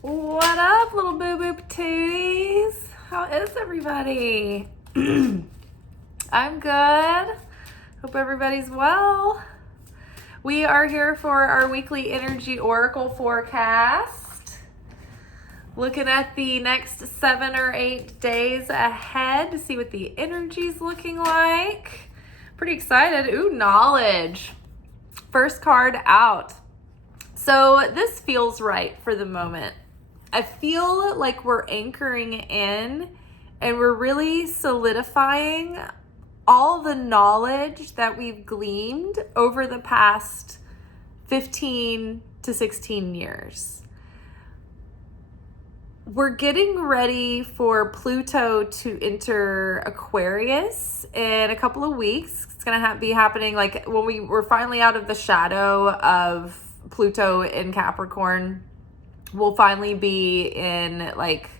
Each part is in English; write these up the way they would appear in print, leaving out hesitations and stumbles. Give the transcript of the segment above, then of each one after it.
What up, little boo-boo patooties? How is everybody? I'm good. Hope everybody's well. We are here for our weekly energy oracle forecast. Looking at the next 7 or 8 days ahead to see what the energy's looking like. Pretty excited. Ooh, knowledge. First card out. So this feels right for the moment. I feel like we're anchoring in and we're really solidifying all the knowledge that we've gleaned over the past 15 to 16 years. We're getting ready for Pluto to enter Aquarius in a couple of weeks. It's going to be happening like when we're finally out of the shadow of Pluto in Capricorn. We'll finally be in like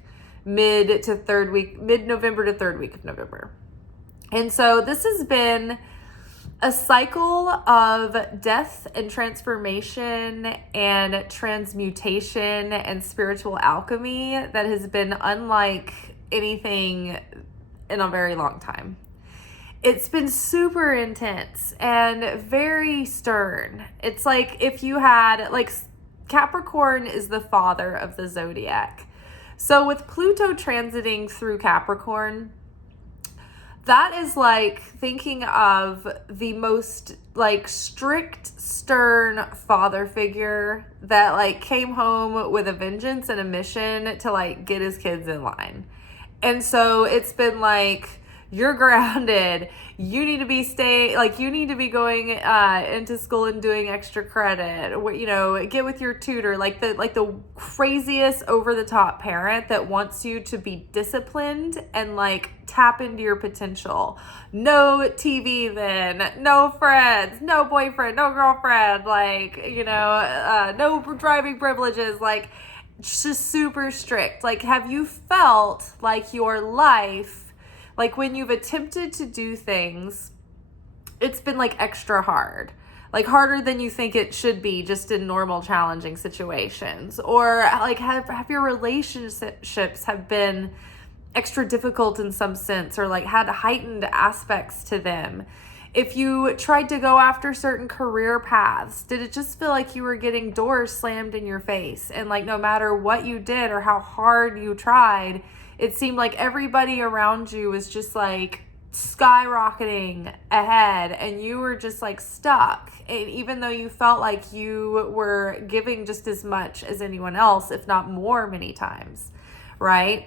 mid-November to third week of November. And so this has been a cycle of death and transformation and transmutation and spiritual alchemy that has been unlike anything in a very long time. It's been super intense and very stern. It's like if you had, like, Capricorn is the father of the zodiac. So with Pluto transiting through Capricorn, that is like thinking of the most like strict, stern father figure that like came home with a vengeance and a mission to like get his kids in line. And so it's been like, you're grounded. You need to be you need to be going into school and doing extra credit. You know, get with your tutor. Like the craziest over the top parent that wants you to be disciplined and like tap into your potential. No TV then, no friends, no boyfriend, no girlfriend. Like, you know, no driving privileges. Like, just super strict. Like, have you felt like your life, like when you've attempted to do things, it's been like extra hard, like harder than you think it should be just in normal challenging situations? Or like have your relationships have been extra difficult in some sense, or like had heightened aspects to them? If you tried to go after certain career paths, did it just feel like you were getting doors slammed in your face? And like no matter what you did or how hard you tried, it seemed like everybody around you was just like skyrocketing ahead and you were just like stuck. And even though you felt like you were giving just as much as anyone else, if not more many times, right?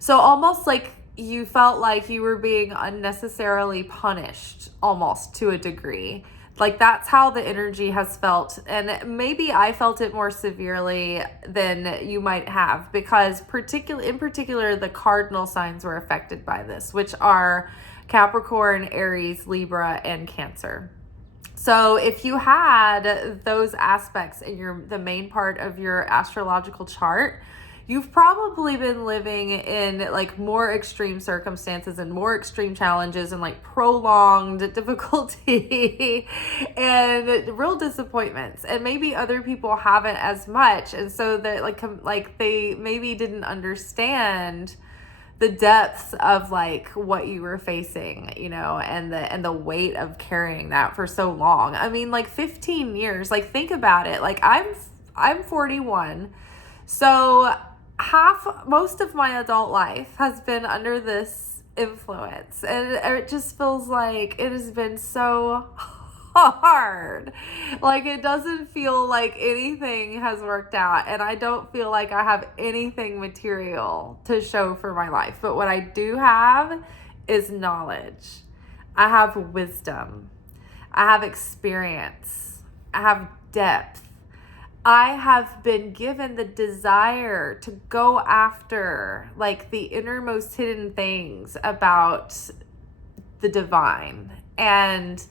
So almost like you felt like you were being unnecessarily punished almost to a degree. Like that's how the energy has felt. And maybe I felt it more severely than you might have, because in particular, the cardinal signs were affected by this, which are Capricorn, Aries, Libra, and Cancer. So if you had those aspects in the main part of your astrological chart, you've probably been living in like more extreme circumstances and more extreme challenges and like prolonged difficulty and real disappointments. And maybe other people haven't as much. And so that like they maybe didn't understand the depths of like what you were facing, you know, and the weight of carrying that for so long. I mean, like 15 years, like think about it. Like I'm 41. So most of my adult life has been under this influence, and it just feels like it has been so hard. Like it doesn't feel like anything has worked out, and I don't feel like I have anything material to show for my life. But what I do have is knowledge. I have wisdom. I have experience. I have depth. I have been given the desire to go after like the innermost hidden things about the divine. And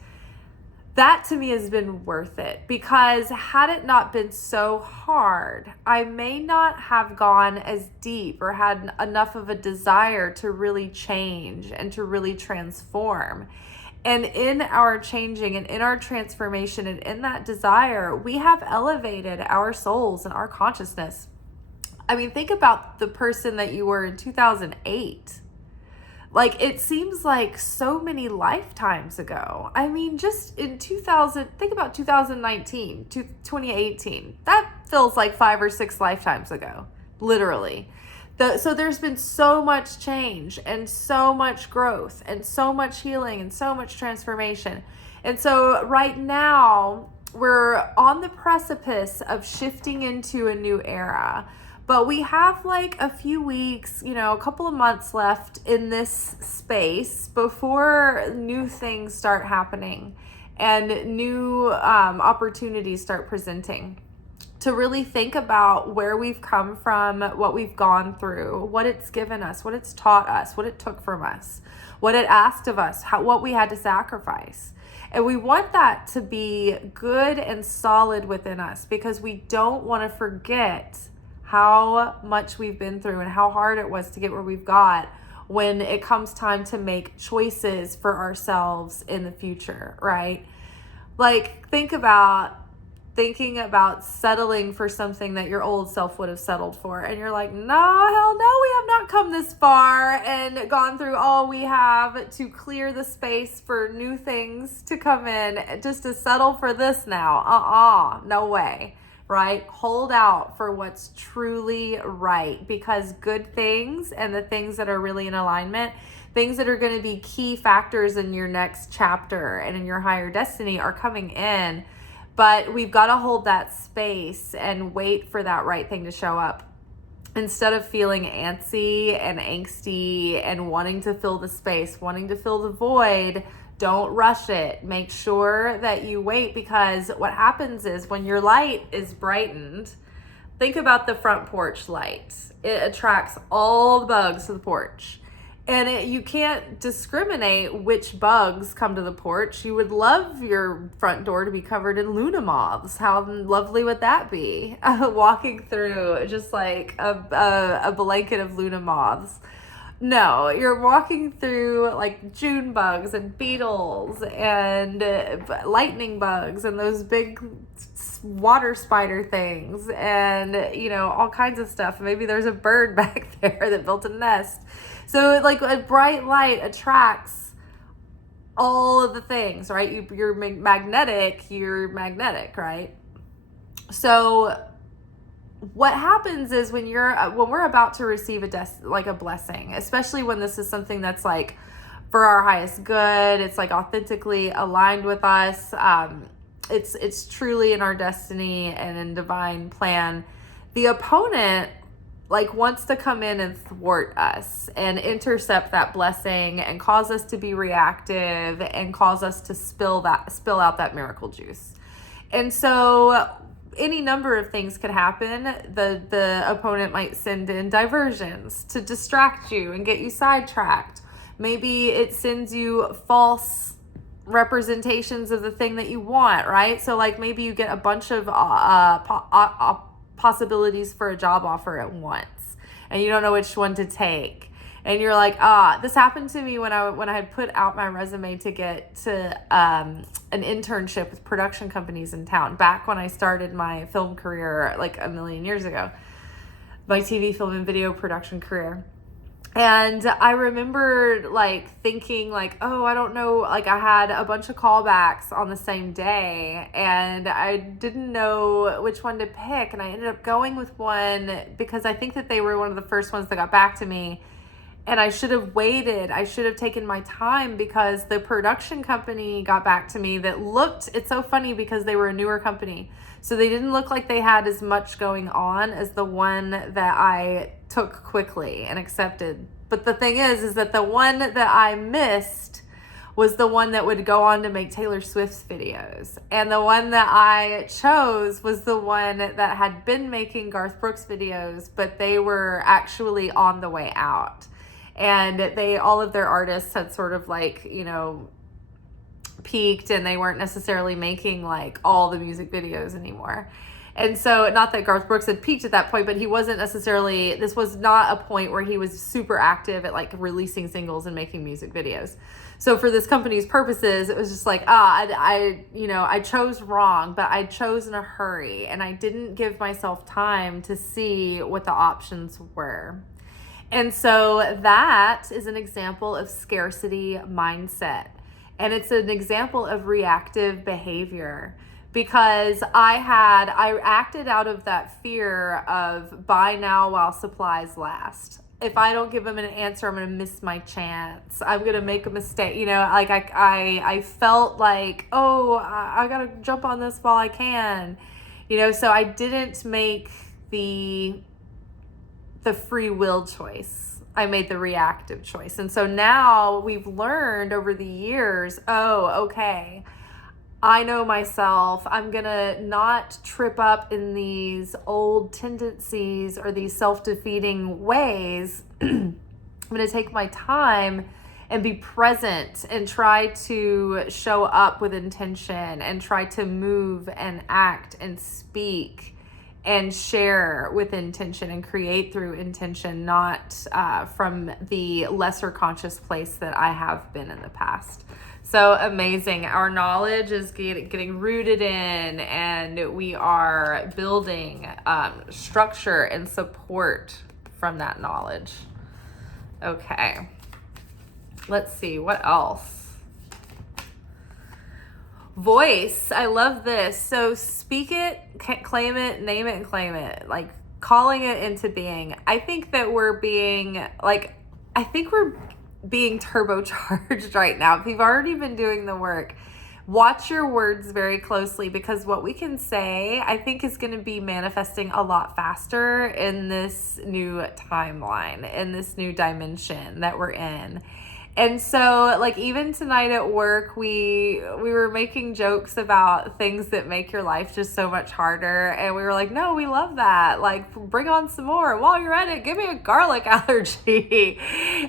that to me has been worth it, because had it not been so hard, I may not have gone as deep or had enough of a desire to really change and to really transform. And in our changing and in our transformation and in that desire, we have elevated our souls and our consciousness I mean, think about the person that you were in 2008. Like, it seems like so many lifetimes ago. I mean, just in 2000, think about 2019, 2018. That feels like 5 or 6 lifetimes ago, literally. So there's been so much change and so much growth and so much healing and so much transformation. And so right now, we're on the precipice of shifting into a new era. But we have like a few weeks, a couple of months left in this space before new things start happening and new opportunities start presenting. To really think about where we've come from, what we've gone through, what it's given us, what it's taught us, what it took from us, what it asked of us, what we had to sacrifice. And we want that to be good and solid within us because we don't want to forget how much we've been through and how hard it was to get where we've got when it comes time to make choices for ourselves in the future, right? Like, thinking about settling for something that your old self would have settled for. And you're like, no, hell no, we have not come this far and gone through all we have to clear the space for new things to come in just to settle for this now. No way. Right? Hold out for what's truly right, because good things and the things that are really in alignment, things that are going to be key factors in your next chapter and in your higher destiny are coming in. But we've got to hold that space and wait for that right thing to show up. Instead of feeling antsy and angsty and wanting to fill the space, wanting to fill the void, don't rush it. Make sure that you wait, because what happens is when your light is brightened, think about the front porch light. It attracts all the bugs to the porch. And you can't discriminate which bugs come to the porch. You would love your front door to be covered in Luna moths. How lovely would that be? Walking through just like a blanket of Luna moths. No, you're walking through like June bugs and beetles and lightning bugs and those big water spider things and, all kinds of stuff. Maybe there's a bird back there that built a nest. So like a bright light attracts all of the things, right? You're magnetic, right? So what happens is when we're about to receive a blessing, especially when this is something that's like for our highest good, it's like authentically aligned with us. It's truly in our destiny and in divine plan. The opponent wants to come in and thwart us and intercept that blessing and cause us to be reactive and cause us to spill out that miracle juice. And so any number of things could happen. The opponent might send in diversions to distract you and get you sidetracked. Maybe it sends you false representations of the thing that you want, right? So maybe you get a bunch of possibilities for a job offer at once and you don't know which one to take. And you're like, this happened to me when I had put out my resume to get to an internship with production companies in town, back when I started my film career like a million years ago, my TV, film, and video production career. And I remember thinking oh, I don't know, I had a bunch of callbacks on the same day and I didn't know which one to pick. And I ended up going with one because I think that they were one of the first ones that got back to me. And I should have waited. I should have taken my time, because the production company got back to me it's so funny because they were a newer company. So they didn't look like they had as much going on as the one that I took quickly and accepted. But the thing is that the one that I missed was the one that would go on to make Taylor Swift's videos. And the one that I chose was the one that had been making Garth Brooks videos, but they were actually on the way out. And all of their artists had sort of peaked, and they weren't necessarily making all the music videos anymore. And so, not that Garth Brooks had peaked at that point, but he wasn't necessarily, this was not a point where he was super active at like releasing singles and making music videos. So for this company's purposes, it was just like, I chose wrong, but I chose in a hurry, and I didn't give myself time to see what the options were. And so that is an example of scarcity mindset. And it's an example of reactive behavior, because I acted out of that fear of buy now while supplies last. If I don't give them an answer, I'm going to miss my chance. I'm going to make a mistake. Like I felt like, I got to jump on this while I can. So I didn't make the free will choice. I made the reactive choice. And so now we've learned over the years, okay, I know myself. I'm going to not trip up in these old tendencies or these self-defeating ways. I'm going to take my time and be present and try to show up with intention and try to move and act and speak and share with intention and create through intention, not from the lesser conscious place that I have been in the past. So amazing. Our knowledge is getting rooted in, and we are building structure and support from that knowledge. Okay. Let's see, what else? Voice. I love this. So speak it, claim it, name it, and claim it. Like calling it into being. I think that we're being turbocharged right now. If you've already been doing the work, watch your words very closely, because what we can say, I think, is going to be manifesting a lot faster in this new timeline, in this new dimension that we're in. And so, like, even tonight at work, we were making jokes about things that make your life just so much harder. And we were like, no, we love that. Like, bring on some more. While you're at it, give me a garlic allergy.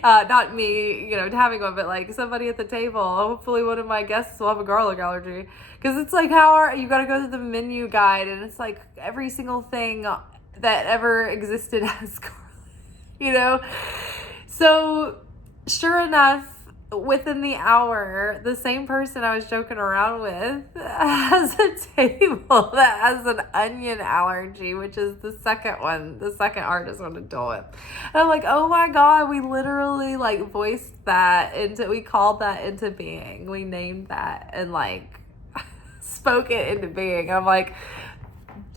Not me, having one, but like somebody at the table. Hopefully one of my guests will have a garlic allergy. Because it's like, you got to go to the menu guide, and it's like every single thing that ever existed has garlic, So sure enough, within the hour, the same person I was joking around with has a table that has an onion allergy, which is the second hardest one to deal with. And I'm like, oh my God, we literally voiced that we called that into being. We named that and spoke it into being. And I'm like,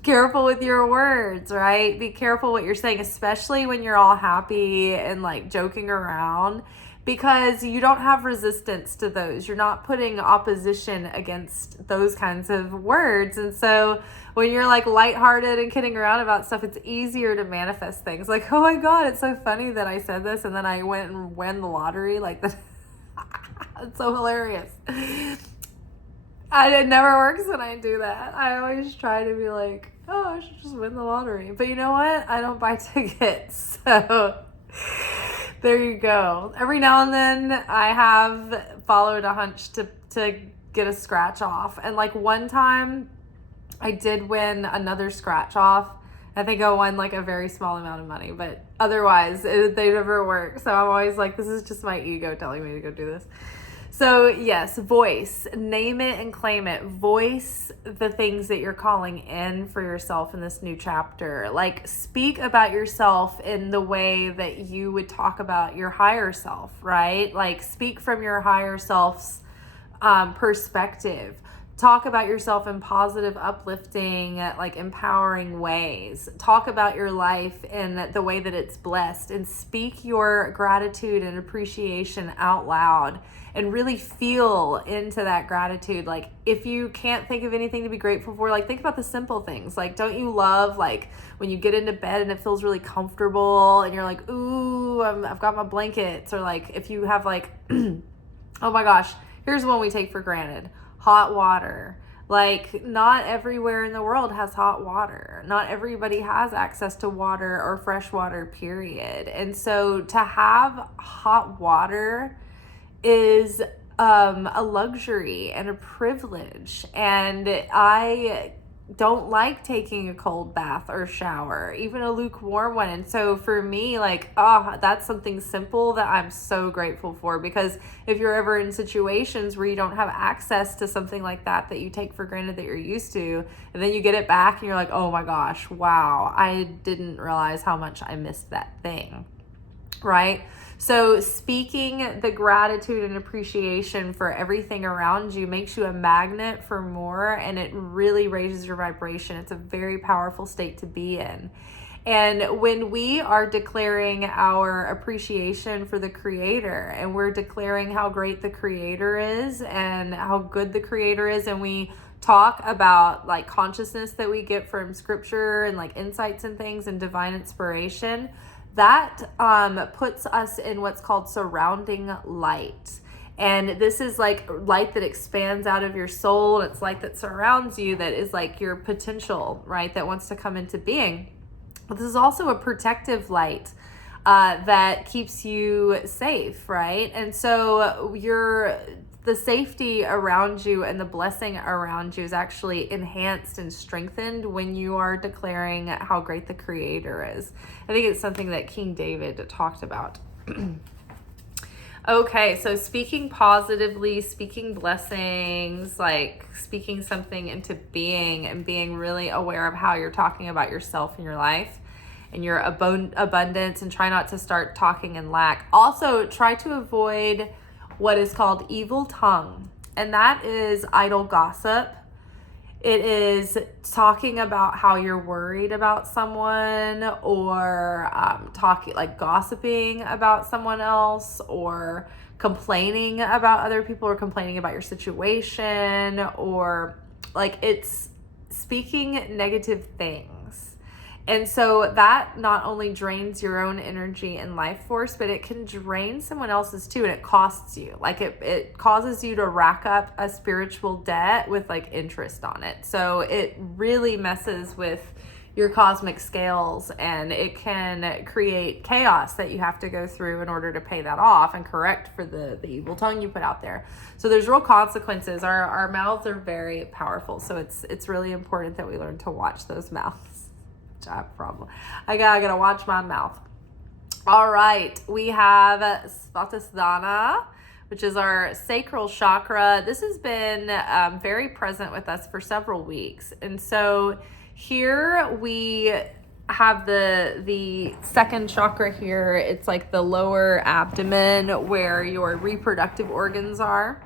careful with your words, right? Be careful what you're saying, especially when you're all happy and joking around, because you don't have resistance to those. You're not putting opposition against those kinds of words. And so when you're lighthearted and kidding around about stuff, it's easier to manifest things. Like, oh my God, it's so funny that I said this and then I went and won the lottery. It's so hilarious. It never works when I do that. I always try to be like, I should just win the lottery. But you know what? I don't buy tickets. So there you go. Every now and then I have followed a hunch to get a scratch off. And one time I did win another scratch off. I think I won a very small amount of money, but otherwise they never work. So I'm always like, this is just my ego telling me to go do this. So yes, voice, name it and claim it. Voice the things that you're calling in for yourself in this new chapter. Speak about yourself in the way that you would talk about your higher self, right? Speak from your higher self's perspective. Talk about yourself in positive, uplifting, empowering ways. Talk about your life in the way that it's blessed, and speak your gratitude and appreciation out loud. And really feel into that gratitude. If you can't think of anything to be grateful for, think about the simple things. Don't you love, when you get into bed and it feels really comfortable and you're like, ooh, I've got my blankets. Or if you have oh my gosh, here's one we take for granted. Hot water. Not everywhere in the world has hot water. Not everybody has access to water or fresh water, period. And so to have hot water is a luxury and a privilege. And I don't like taking a cold bath or shower, even a lukewarm one. And so for me, like, that's something simple that I'm so grateful for, because if you're ever in situations where you don't have access to something like that you take for granted that you're used to, and then you get it back and you're like, oh my gosh, wow, I didn't realize how much I missed that thing, right? So speaking the gratitude and appreciation for everything around you makes you a magnet for more, and it really raises your vibration. It's a very powerful state to be in. And when we are declaring our appreciation for the Creator, and we're declaring how great the Creator is and how good the Creator is, and we talk about like consciousness that we get from scripture and like insights and things and divine inspiration, that puts us in what's called surrounding light. And this is like light that expands out of your soul. It's light that surrounds you, that is like your potential, right? That wants to come into being. But this is also a protective light that keeps you safe, right? And so the safety around you and the blessing around you is actually enhanced and strengthened when you are declaring how great the Creator is. I think it's something that King David talked about. Okay, so speaking positively, speaking blessings, like speaking something into being, and being really aware of how you're talking about yourself and your life and your abundance, and try not to start talking in lack. Also, try to avoid what is called evil tongue, and that is idle gossip. It is talking about how you're worried about someone, or talking like gossiping about someone else, or complaining about other people, or complaining about your situation, or like it's speaking negative things. And so that not only drains your own energy and life force, but it can drain someone else's too, and it costs you. Like it causes you to rack up a spiritual debt with like interest on it. So it really messes with your cosmic scales, and it can create chaos that you have to go through in order to pay that off and correct for the evil tongue you put out there. So there's real consequences. Our mouths are very powerful. So it's really important that we learn to watch those mouths. I have a problem. I gotta watch my mouth. All right, we have Svatasthana, which is our sacral chakra. This has been very present with us for several weeks. And so here we have the second chakra here. It's like the lower abdomen where your reproductive organs are.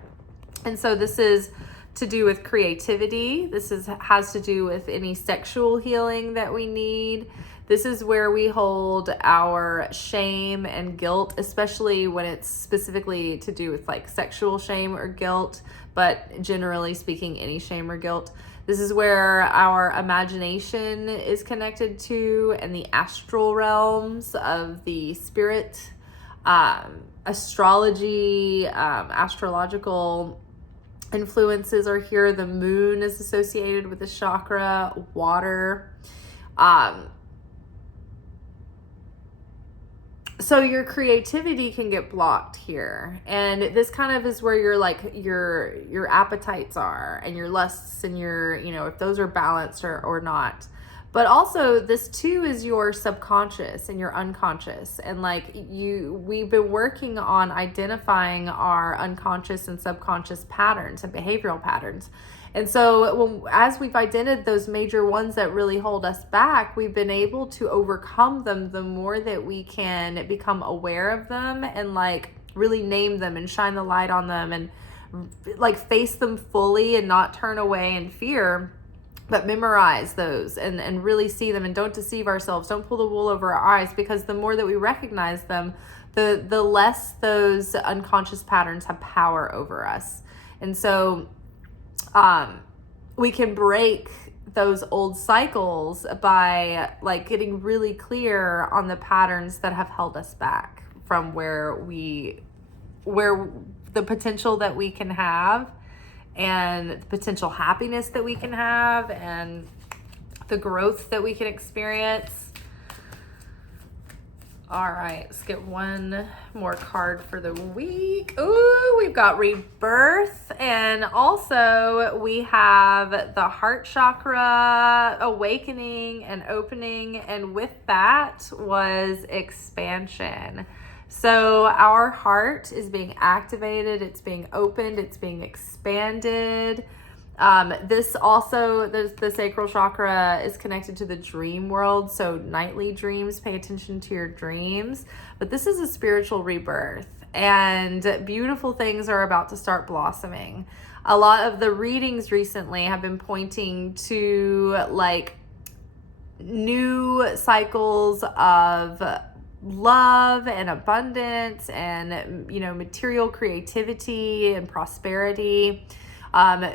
And so this is to do with creativity. This has to do with any sexual healing that we need. This is where we hold our shame and guilt, especially when it's specifically to do with like sexual shame or guilt, but generally speaking, any shame or guilt. This is where our imagination is connected to, and the astral realms of the spirit, astrology, astrological influences are here. The moon is associated with the chakra, water. So your creativity can get blocked here. And this kind of is where your appetites are, and your lusts, and if those are balanced or not. But also this too is your subconscious and your unconscious. And we've been working on identifying our unconscious and subconscious patterns and behavioral patterns. And so as we've identified those major ones that really hold us back, we've been able to overcome them the more that we can become aware of them, and really name them and shine the light on them, and face them fully and not turn away in fear, but memorize those and really see them, and don't deceive ourselves. Don't pull the wool over our eyes, because the more that we recognize them, the less those unconscious patterns have power over us. And so we can break those old cycles by getting really clear on the patterns that have held us back from where the potential that we can have, and the potential happiness that we can have, and the growth that we can experience. All right, let's get one more card for the week. Ooh, we've got rebirth, and also we have the heart chakra awakening and opening, and with that was expansion. So our heart is being activated, it's being opened, it's being expanded. This also, the sacral chakra is connected to the dream world. So nightly dreams, pay attention to your dreams. But this is a spiritual rebirth, and beautiful things are about to start blossoming. A lot of the readings recently have been pointing to like new cycles of love and abundance and, you know, material creativity and prosperity.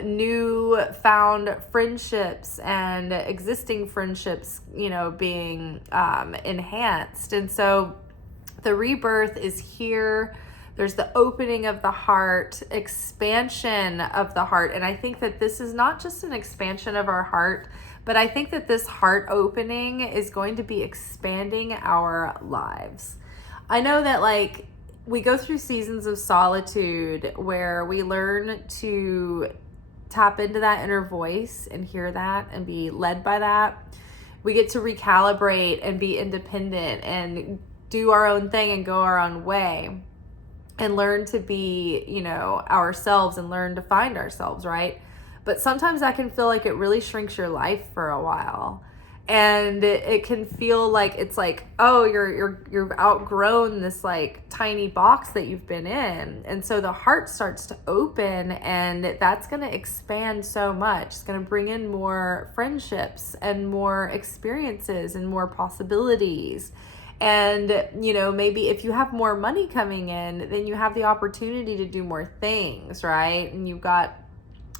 New found friendships and existing friendships, you know, being enhanced. And so the rebirth is here. There's the opening of the heart, expansion of the heart. And I think that this is not just an expansion of our heart, but I think that this heart opening is going to be expanding our lives. I know that like we go through seasons of solitude where we learn to tap into that inner voice and hear that and be led by that. We get to recalibrate and be independent and do our own thing and go our own way and learn to be, you know, ourselves and learn to find ourselves, right? But sometimes that can feel like it really shrinks your life for a while. And it can feel like it's like, oh, you're outgrown this like tiny box that you've been in. And so the heart starts to open, and that's going to expand so much. It's going to bring in more friendships and more experiences and more possibilities. And, you know, maybe if you have more money coming in, then you have the opportunity to do more things, right? And you've got,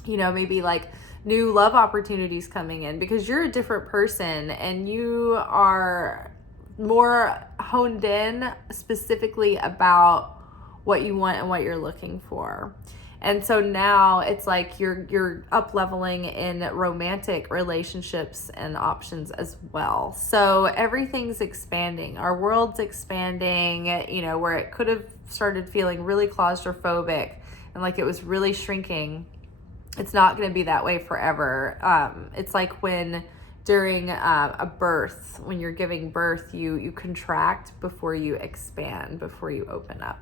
you know, maybe like new love opportunities coming in because you're a different person and you are more honed in specifically about what you want and what you're looking for. And so now it's like you're up leveling in romantic relationships and options as well. So everything's expanding. Our world's expanding, you know, where it could have started feeling really claustrophobic and like it was really shrinking. It's not going to be that way forever. It's like when during a birth, when you're giving birth, you contract before you expand, before you open up.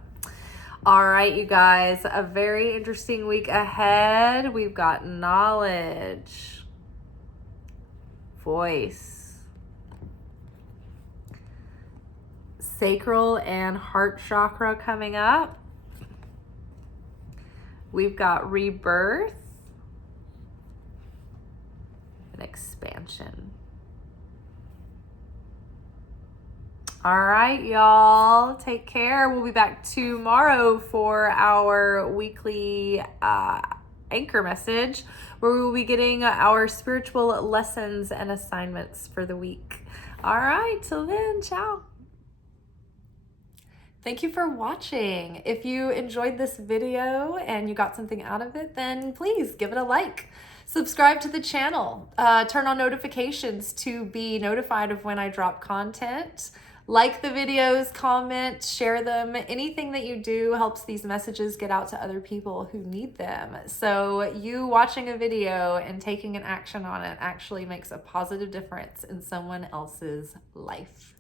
All right, you guys, a very interesting week ahead. We've got knowledge, voice, sacral and heart chakra coming up. We've got rebirth, expansion. All right, y'all, take care. We'll be back tomorrow for our weekly anchor message, where we will be getting our spiritual lessons and assignments for the week. All right, till then, ciao. Thank you for watching. If you enjoyed this video and you got something out of it, then please give it a like. Subscribe to the channel. Turn on notifications to be notified of when I drop content. Like the videos, comment, share them. Anything that you do helps these messages get out to other people who need them. So you watching a video and taking an action on it actually makes a positive difference in someone else's life.